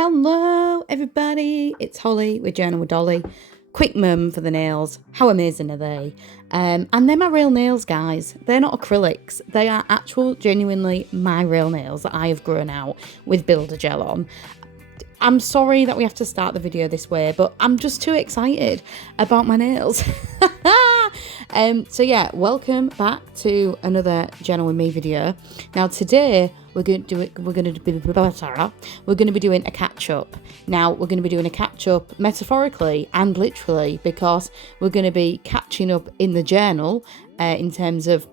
Hello everybody, it's Holly with Journal with Dolly. Quick mum for the nails. How amazing are they? And they're my real nails, guys. They're not acrylics. They are actual, genuinely my real nails that I have grown out with Builder Gel on. I'm sorry that we have to start the video this way, but I'm just too excited about my nails. So yeah, welcome back to another Journal with Me video. Now today we're going to be doing a catch up. Now we're going to be doing a catch up metaphorically and literally, because we're going to be catching up in the journal in terms of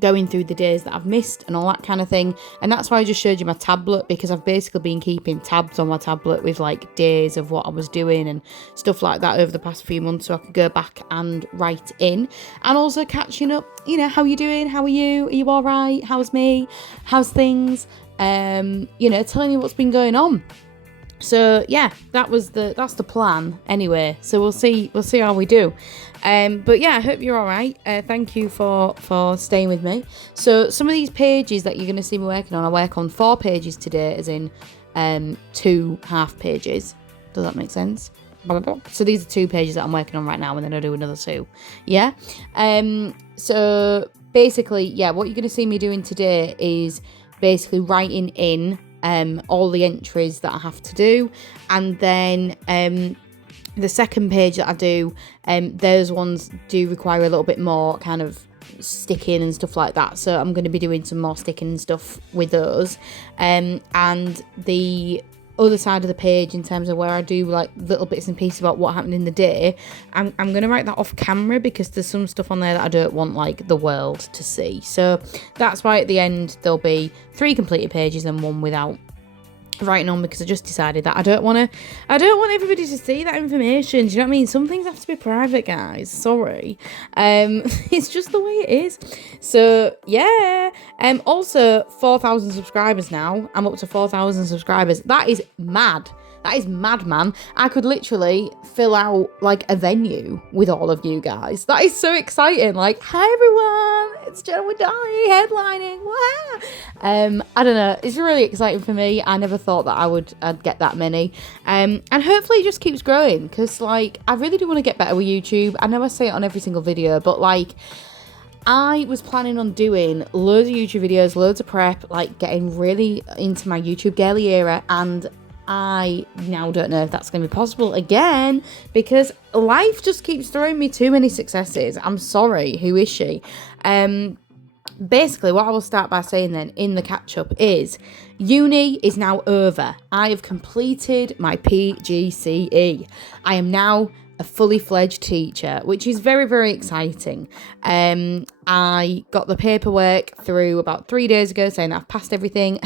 going through the days that I've missed and all that kind of thing. And that's why I just showed you my tablet, because I've basically been keeping tabs on my tablet with like days of what I was doing and stuff like that over the past few months, so I could go back and write in. And also catching up, you know, how you doing? How are you? Are you all right? How's me? How's things? Telling you what's been going on. So yeah, that's the plan anyway. So we'll see how we do. But yeah, I hope you're all right. Thank you for staying with me. So some of these pages that you're going to see me working on, I work on 4 pages today, as in 2 half pages. Does that make sense? So these are 2 pages that I'm working on right now, and then I'll do another 2. Yeah. So basically, yeah, what you're going to see me doing today is basically writing in all the entries that I have to do, and then the second page that I do, those ones do require a little bit more kind of sticking and stuff like that, so I'm going to be doing some more sticking and stuff with those, and the other side of the page, in terms of where I do like little bits and pieces about what happened in the day, I'm going to write that off camera, because there's some stuff on there that I don't want like the world to see. So that's why at the end there'll be 3 completed pages and 1 without writing on, because I just decided that I don't want everybody to see that information. Do you know what I mean? Some things have to be private, guys. Sorry. It's just the way it is. So yeah. Also 4,000 subscribers now. I'm up to 4,000 subscribers. That is mad. That is mad, man. I could literally fill out like a venue with all of you guys. That is so exciting. Like, hi everyone, it's Jenna with Dolly headlining. Wow. I don't know. It's really exciting for me. I never thought that I'd get that many. And hopefully it just keeps growing, because like I really do want to get better with YouTube. I know I say it on every single video, but like I was planning on doing loads of YouTube videos, loads of prep, like getting really into my YouTube girly era, and I now don't know if that's going to be possible again, because life just keeps throwing me too many successes. I'm sorry, who is she? Basically, what I will start by saying then in the catch-up is uni is now over. I have completed my PGCE. I am now a fully fledged teacher, which is very, very exciting. I got the paperwork through about 3 days ago saying that I've passed everything.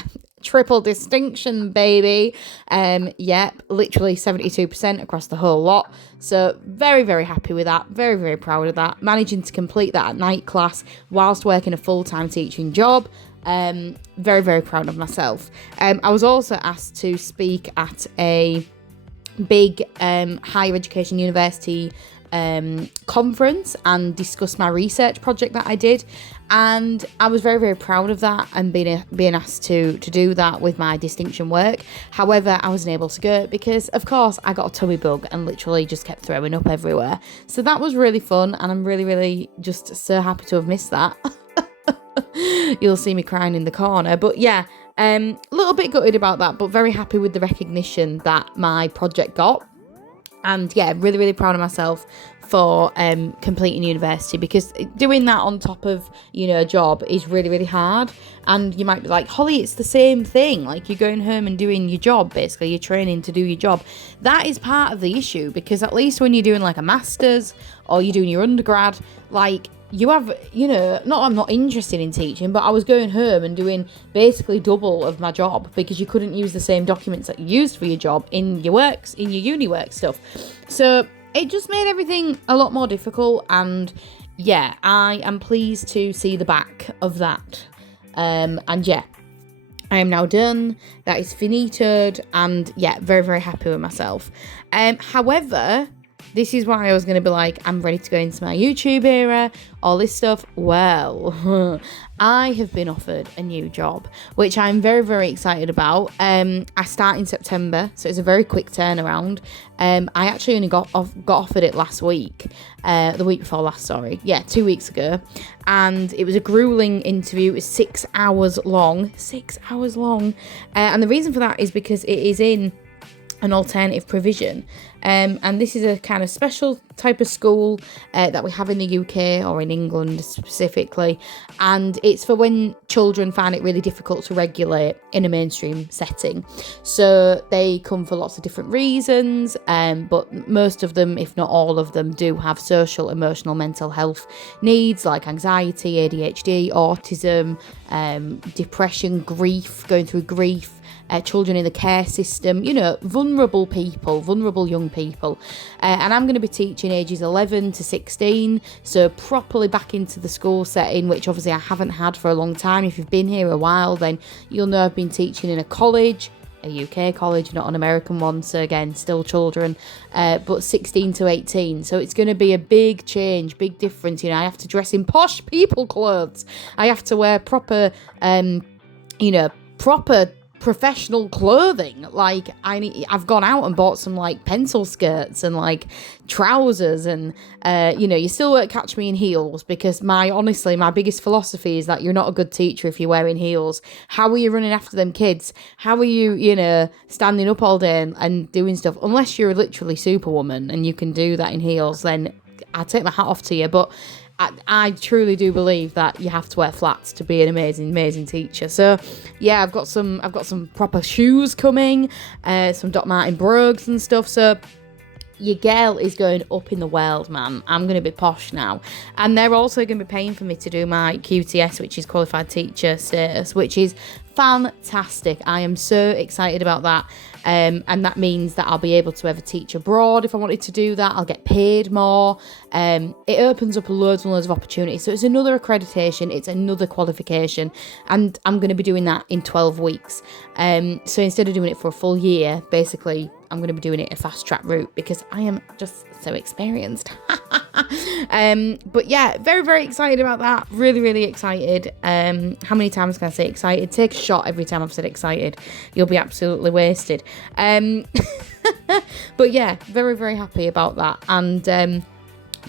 Triple distinction, baby. Yep, literally 72% across the whole lot. So very, very happy with that. Very, very proud of that. Managing to complete that at night class whilst working a full-time teaching job. Very, very proud of myself. I was also asked to speak at a big higher education university conference and discuss my research project that I did, and I was very, very proud of that, and being asked to do that with my distinction work. However, I wasn't able to go because of course I got a tummy bug and literally just kept throwing up everywhere. So that was really fun, and I'm really, really just so happy to have missed that. You'll see me crying in the corner, but yeah, a little bit gutted about that, but very happy with the recognition that my project got. And yeah, really, really proud of myself for completing university, because doing that on top of, a job is really, really hard. And you might be like, Holly, it's the same thing. Like, you're going home and doing your job, basically. You're training to do your job. That is part of the issue, because at least when you're doing like a master's or you're doing your undergrad, like, you have, I'm not interested in teaching, but I was going home and doing basically double of my job, because you couldn't use the same documents that you used for your job in your uni work stuff. So it just made everything a lot more difficult, and yeah, I am pleased to see the back of that. And yeah, I am now done. That is finitoed, and yeah, very, very happy with myself. However, this is why I was going to be like, I'm ready to go into my YouTube era, all this stuff. Well, I have been offered a new job, which I'm very, very excited about. I start in September, so it's a very quick turnaround. I actually only got offered it last week, the week before last, sorry. Yeah, 2 weeks ago. And it was a grueling interview. It was 6 hours long. 6 hours long. And the reason for that is because it is in an alternative provision. And this is a kind of special type of school that we have in the UK, or in England specifically, and it's for when children find it really difficult to regulate in a mainstream setting. So they come for lots of different reasons, but most of them, if not all of them, do have social, emotional, mental health needs like anxiety, ADHD, autism, depression, grief, going through grief, children in the care system, vulnerable people, vulnerable young people. And I'm going to be teaching ages 11 to 16, so properly back into the school setting, which obviously I haven't had for a long time. If you've been here a while, then you'll know I've been teaching in a college, a UK college, not an American one, so again, still children, but 16 to 18. So it's going to be a big change, big difference. I have to dress in posh people clothes. I have to wear proper professional clothing. Like I've gone out and bought some like pencil skirts and like trousers, and you still won't catch me in heels, because my biggest philosophy is that you're not a good teacher if you're wearing heels. How are you running after them kids? How are you standing up all day and doing stuff? Unless you're literally Superwoman and you can do that in heels, then I take my hat off to you. But I truly do believe that you have to wear flats to be an amazing teacher. So yeah, I've got some proper shoes coming, some Doc Marten brogues and stuff. So your girl is going up in the world, man. I'm going to be posh now. And they're also going to be paying for me to do my QTS, which is Qualified Teacher Status, which is fantastic. I am so excited about that. And that means that I'll be able to ever teach abroad if I wanted to do that. I'll get paid more. It opens up loads and loads of opportunities. So it's another accreditation. It's another qualification. And I'm going to be doing that in 12 weeks. So instead of doing it for a full year, basically, I'm going to be doing it a fast track route because I am just so experienced. But yeah, very, very excited about that. Really, really excited. How many times can I say excited? Take a shot every time I've said excited. You'll be absolutely wasted. But yeah, very, very happy about that. And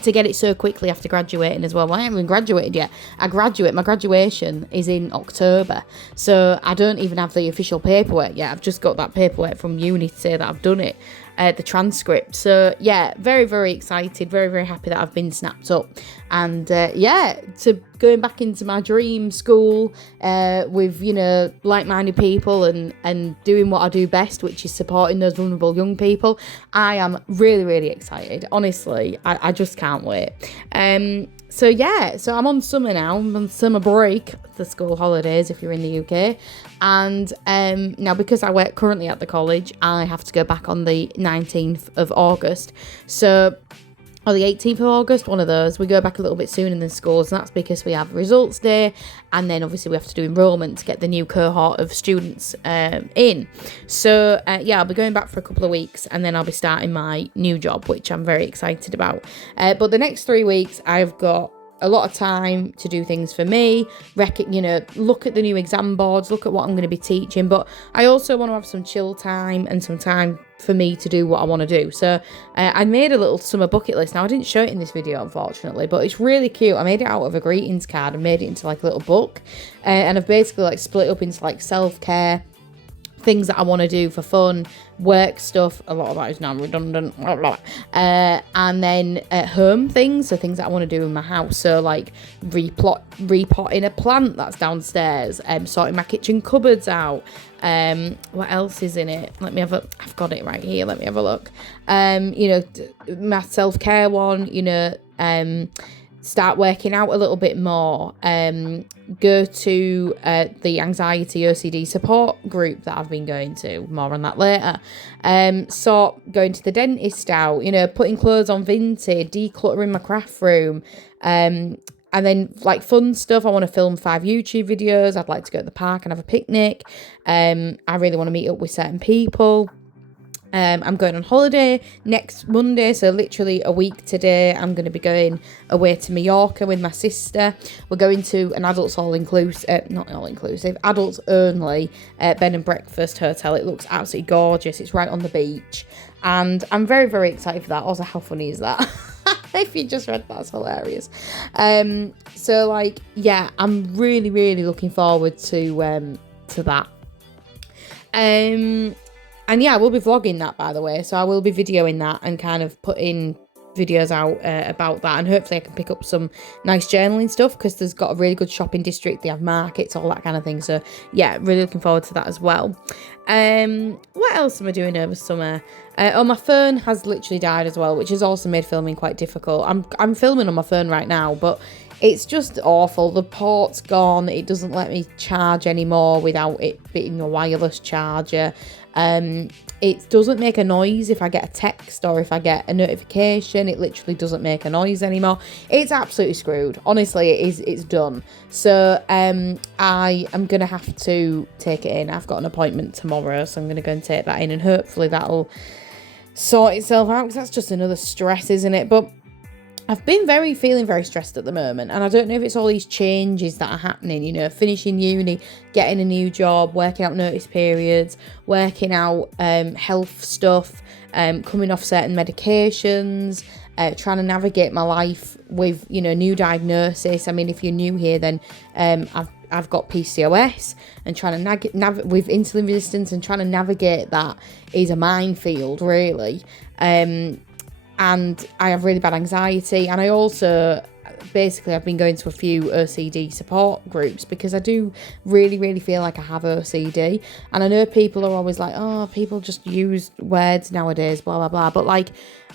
to get it so quickly after graduating as well. Well, I haven't even graduated yet. My graduation is in October. So I don't even have the official paperwork yet. I've just got that paperwork from uni to say that I've done it. The transcript. So yeah, very, very excited, very, very happy that I've been snapped up. And to going back into my dream school with like-minded people and doing what I do best, which is supporting those vulnerable young people. I am really, really excited. Honestly, I just can't wait. So I'm on summer now. I'm on summer break, the school holidays if you're in the UK. And now because I work currently at the college, I have to go back on the 19th of August. Or the 18th of August, one of those. We go back a little bit sooner than schools, and that's because we have results day, and then obviously we have to do enrolment to get the new cohort of students in. So I'll be going back for a couple of weeks, and then I'll be starting my new job, which I'm very excited about. But the next 3 weeks, I've got a lot of time to do things for me, look at the new exam boards, look at what I'm going to be teaching, but I also want to have some chill time and some time for me to do what I want to do. So I made a little summer bucket list. Now I didn't show it in this video, unfortunately, but it's really cute. I made it out of a greetings card and made it into like a little book, and I've basically like split up into like self-care, things that I want to do for fun, work stuff, a lot of that is now redundant, and then home things, so things that I want to do in my house, so like repotting a plant that's downstairs, sorting my kitchen cupboards out. What else is in it? I've got it right here, let me have a look. My self-care one, start working out a little bit more, go to the anxiety OCD support group that I've been going to, more on that later, going to the dentist out, putting clothes on Vinted, decluttering my craft room, and then like fun stuff. I want to film 5 YouTube videos. I'd like to go to the park and have a picnic. I really want to meet up with certain people. I'm going on holiday next Monday, so literally a week today. I'm going to be going away to Mallorca with my sister. We're going to an adults not all inclusive, adults only bed and breakfast hotel. It looks absolutely gorgeous. It's right on the beach, and I'm very, very excited for that. Also, how funny is that? If you just read that, that's hilarious. So like, yeah, I'm really, really looking forward to that. And yeah, I will be vlogging that, by the way. So I will be videoing that and kind of putting videos out about that. And hopefully I can pick up some nice journaling stuff, because there's got a really good shopping district. They have markets, all that kind of thing. So yeah, really looking forward to that as well. What else am I doing over summer? My phone has literally died as well, which has also made filming quite difficult. I'm filming on my phone right now, but it's just awful. The port's gone. It doesn't let me charge anymore without it being a wireless charger. It doesn't make a noise if I get a text or if I get a notification. It literally doesn't make a noise anymore. It's absolutely screwed. Honestly, it's done. So I am going to have to take it in. I've got an appointment tomorrow, so I'm going to go and take that in, and hopefully that'll sort itself out, because that's just another stress, isn't it? But I've been feeling very stressed at the moment, and I don't know if it's all these changes that are happening, you know, finishing uni, getting a new job, working out notice periods, working out health stuff, coming off certain medications, trying to navigate my life with, you know, new diagnosis. I mean, if you're new here, then I've got PCOS, and trying to navigate with insulin resistance, and trying to navigate that is a minefield, really. And I have really bad anxiety, and I also, basically, I've been going to a few OCD support groups, because I do really, really feel like I have OCD. And I know people are always like, oh, people just use words nowadays, blah, blah, blah. But like,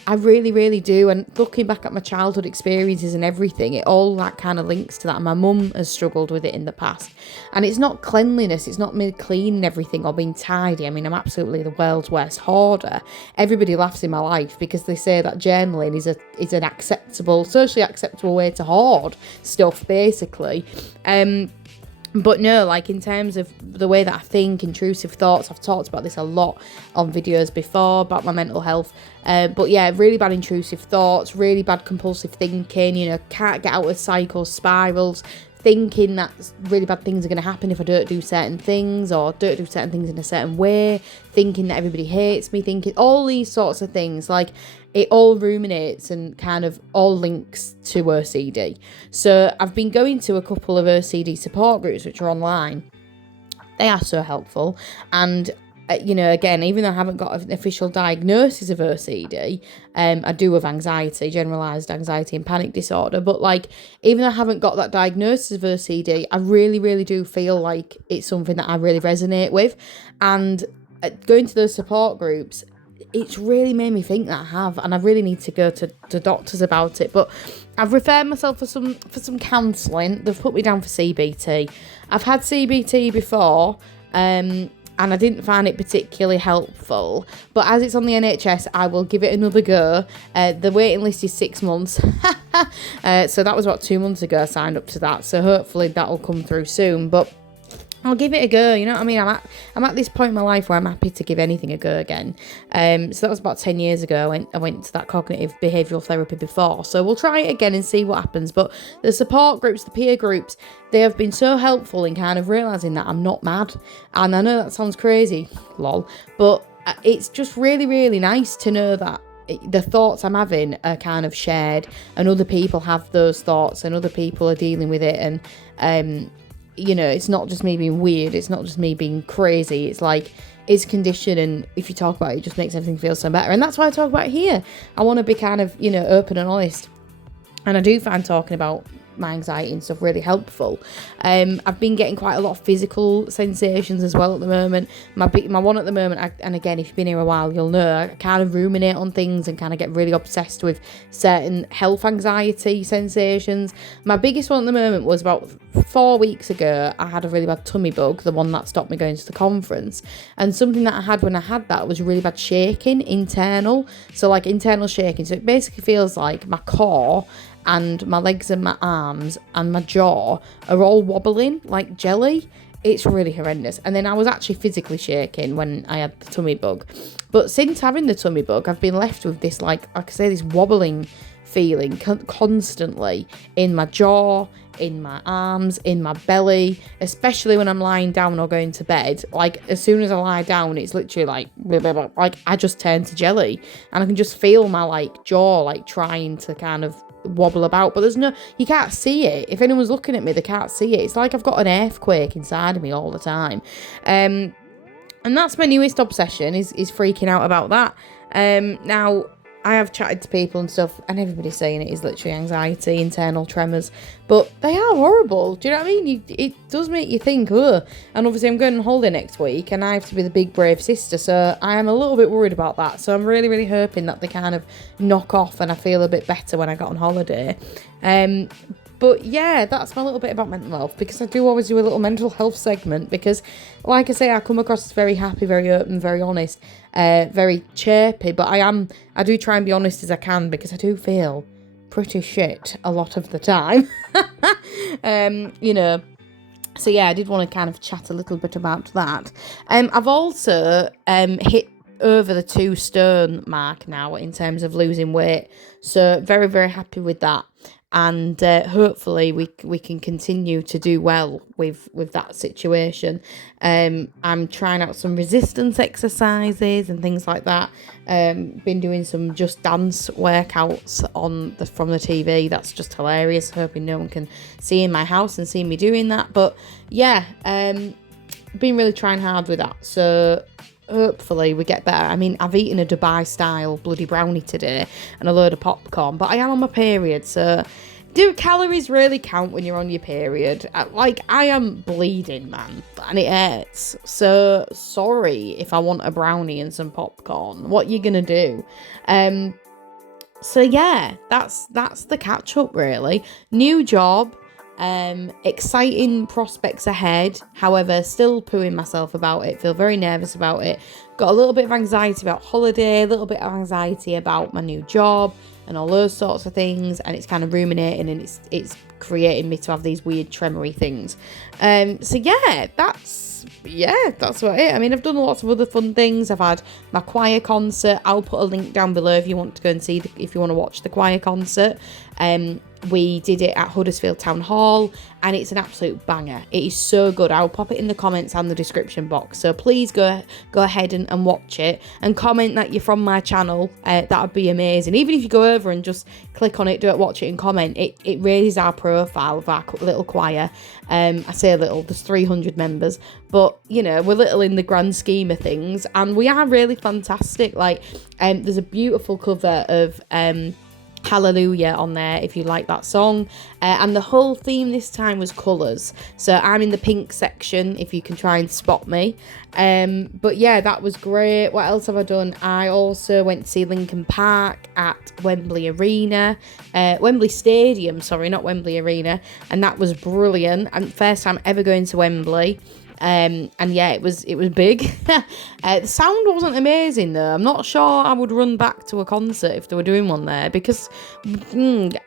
I really, really do. And looking back at my childhood experiences and everything, it all that kind of links to that. And my mum has struggled with it in the past. And it's not cleanliness. It's not me cleaning everything or being tidy. I mean, I'm absolutely the world's worst hoarder. Everybody laughs in my life because they say that journaling is an acceptable, socially acceptable way to hoard stuff, basically. But no, like, in terms of the way that I think, intrusive thoughts, I've talked about this a lot on videos before about my mental health. But yeah, really bad intrusive thoughts, really bad compulsive thinking, you know, can't get out of cycles, spirals, thinking that really bad things are going to happen if I don't do certain things, or don't do certain things in a certain way, thinking that everybody hates me, thinking all these sorts of things. Like, it all ruminates and kind of all links to OCD. So I've been going to a couple of OCD support groups, which are online. They are so helpful. And you know, again, even though I haven't got an official diagnosis of OCD, I do have anxiety, generalised anxiety and panic disorder. But like, even though I haven't got that diagnosis of OCD, I really, really do feel like it's something that I really resonate with. And going to those support groups, it's really made me think that I have, and I really need to go to doctors about it. But I've referred myself for some counselling. They've put me down for CBT. I've had CBT before, and I didn't find it particularly helpful. But as it's on the NHS, I will give it another go. The waiting list is 6 months. So that was about 2 months ago I signed up to that. So hopefully that will come through soon. But I'll give it a go, you know what I mean? I'm at this point in my life where I'm happy to give anything a go again. So that was about 10 years ago. I went to that cognitive behavioural therapy before. So we'll try it again and see what happens. But the support groups, the peer groups, they have been so helpful in kind of realising that I'm not mad. And I know that sounds crazy, lol, but it's just really, really nice to know that the thoughts I'm having are kind of shared, and other people have those thoughts, and other people are dealing with it. And you know, it's not just me being weird, it's not just me being crazy, it's like, it's condition, and if you talk about it, it just makes everything feel so better. And that's why I talk about it here. I want to be kind of, you know, open and honest, and I do find talking about my anxiety and stuff really helpful. I've been getting quite a lot of physical sensations as well at the moment. My one at the moment, and again, if you've been here a while, you'll know, I kind of ruminate on things and kind of get really obsessed with certain health anxiety sensations. My biggest one at the moment was about 4 weeks ago. I had a really bad tummy bug, the one that stopped me going to the conference. And something that I had when I had that was really bad shaking, internal. So like internal shaking. So it basically feels like my core and my legs and my arms and my jaw are all wobbling like jelly. it's really horrendous. And then I was actually physically shaking when I had the tummy bug. But since having the tummy bug, I've been left with this, like I say, this wobbling feeling constantly in my jaw, in my arms, in my belly, especially when I'm lying down or going to bed. Like, as soon as I lie down, it's literally like, blah, blah, blah, like I just turn to jelly, and I can just feel my like jaw like trying to kind of wobble about, but you can't see it. If anyone's looking at me, they can't see it. It's like I've got an earthquake inside of me all the time. And that's my newest obsession, is freaking out about that. Now, I have chatted to people and stuff, and everybody's saying it is literally anxiety, internal tremors, but they are horrible. Do you know what I mean? It does make you think, ugh. And obviously I'm going on holiday next week, and I have to be the big brave sister, so I am a little bit worried about that. So I'm really, really hoping that they kind of knock off and I feel a bit better when I got on holiday. But yeah, that's my little bit about mental health, because I do always do a little mental health segment, because like I say, I come across as very happy, very open, very honest, very chirpy, but I do try and be honest as I can, because I do feel pretty shit a lot of the time. You know, so yeah, I did want to kind of chat a little bit about that. I've also hit over the 2 stone mark now in terms of losing weight, so very, very happy with that. And hopefully we can continue to do well with that situation. I'm trying out some resistance exercises and things like that. Been doing some Just Dance workouts from the TV. That's just hilarious. Hoping no one can see in my house and see me doing that. But yeah, been really trying hard with that. So hopefully we get better. I mean, I've eaten a Dubai style bloody brownie today and a load of popcorn, but I am on my period, so do calories really count when you're on your period? Like, I am bleeding, man, and it hurts. So sorry if I want a brownie and some popcorn. What you gonna do? So yeah, that's the catch up really. New job. Exciting prospects ahead, however, still pooing myself about it, feel very nervous about it, got a little bit of anxiety about holiday, a little bit of anxiety about my new job and all those sorts of things, and it's kind of ruminating, and it's creating me to have these weird tremory things. So yeah, that's about it. I mean, I've done lots of other fun things. I've had my choir concert. I'll put a link down below if you want to go and see if you want to watch the choir concert. We did it at Huddersfield Town Hall, and it's an absolute banger. It is so good. I'll pop it in the comments and the description box, so please go ahead and watch it, and comment that you're from my channel. That would be amazing. Even if you go over and just click on it, don't watch it and comment, it raises our profile of our little choir. I say little, there's 300 members, but you know, we're little in the grand scheme of things, and we are really fantastic. Like, there's a beautiful cover of Hallelujah on there if you like that song, and the whole theme this time was colours, so I'm in the pink section if you can try and spot me. But yeah, that was great. What else have I done? I also went to see Linkin Park at Wembley Stadium, sorry, not Wembley Arena, and that was brilliant, and first time ever going to Wembley. And yeah, it was big. The sound wasn't amazing though. I'm not sure I would run back to a concert if they were doing one there, because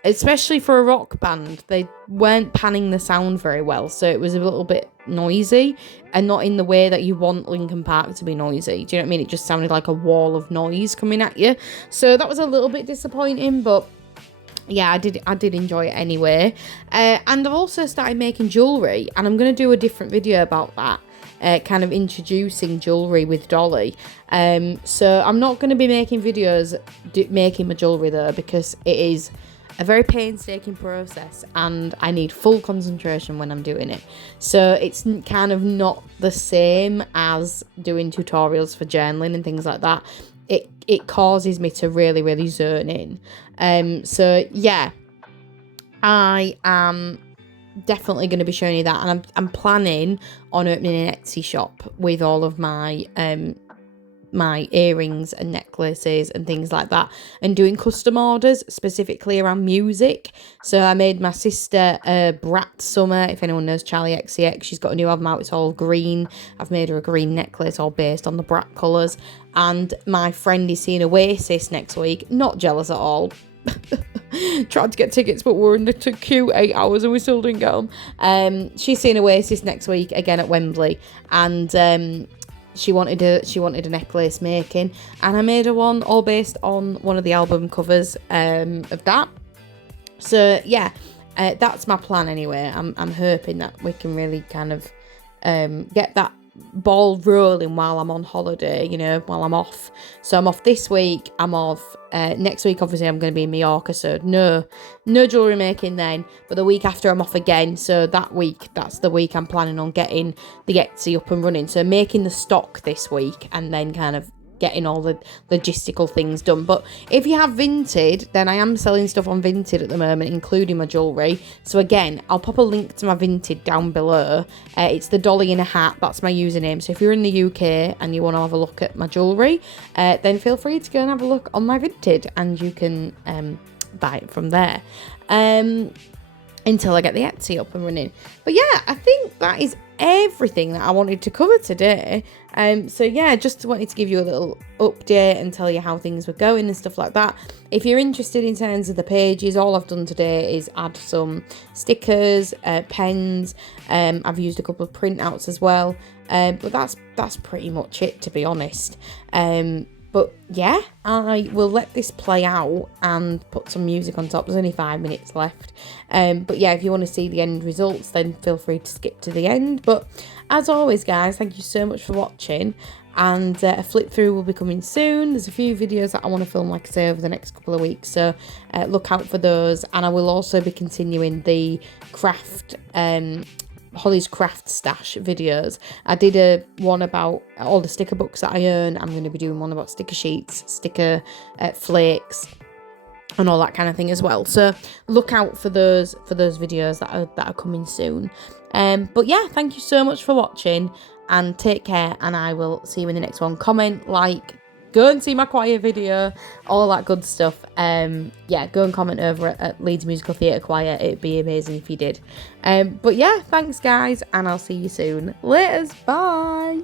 especially for a rock band, they weren't panning the sound very well, so it was a little bit noisy, and not in the way that you want Linkin Park to be noisy. Do you know what I mean? It just sounded like a wall of noise coming at you, so that was a little bit disappointing, but yeah, I did enjoy it anyway. And I've also started making jewellery, and I'm going to do a different video about that, kind of introducing jewellery with Dolly. So I'm not going to be making videos making my jewellery though, because it is a very painstaking process, and I need full concentration when I'm doing it. So it's kind of not the same as doing tutorials for journaling and things like that. It causes me to really, really zone in. So yeah, I am definitely going to be showing you that, and I'm planning on opening an Etsy shop with all of my my earrings and necklaces and things like that, and doing custom orders specifically around music. So I made my sister a Brat Summer, if anyone knows Charlie XCX, she's got a new album out, it's all green. I've made her a green necklace all based on the Brat colours, and my friend is seeing Oasis next week, not jealous at all. tried to get tickets, but we were in the queue 8 hours and we still didn't get them. She's seeing Oasis next week again at Wembley, and she wanted a necklace making, and I made her one all based on one of the album covers of that. So yeah, that's my plan anyway. I'm hoping that we can really kind of get that ball rolling while I'm on holiday, you know, while I'm off. So I'm off this week, I'm off next week. Obviously I'm going to be in Mallorca, so no jewellery making then, but the week after I'm off again. So that's the week I'm planning on getting the Etsy up and running, so making the stock this week and then kind of getting all the logistical things done. But if you have Vinted, then I am selling stuff on Vinted at the moment, including my jewellery. So again, I'll pop a link to my Vinted down below. It's the Dolly in a Hat, that's my username. So if you're in the UK and you want to have a look at my jewellery, then feel free to go and have a look on my Vinted, and you can buy it from there until I get the Etsy up and running. But yeah, I think that is everything that I wanted to cover today. So yeah, just wanted to give you a little update and tell you how things were going and stuff like that. If you're interested in terms of the pages, all I've done today is add some stickers, pens. I've used a couple of printouts as well, but that's pretty much it, to be honest. But yeah, I will let this play out and put some music on top. There's only 5 minutes left. But yeah, if you want to see the end results, then feel free to skip to the end. But as always, guys, thank you so much for watching. And a flip through will be coming soon. There's a few videos that I want to film, like I say, over the next couple of weeks. So look out for those. And I will also be continuing the craft Holly's craft stash videos. I did one about all the sticker books that I own. I'm going to be doing one about sticker sheets, sticker flakes, and all that kind of thing as well. So look out for those videos that are coming soon. But yeah, thank you so much for watching, and take care, and I will see you in the next one. Comment, like, go and see my choir video, all that good stuff. Yeah, go and comment over at Leeds Musical Theatre Choir. It'd be amazing if you did. But yeah, thanks guys, and I'll see you soon. Laters, bye.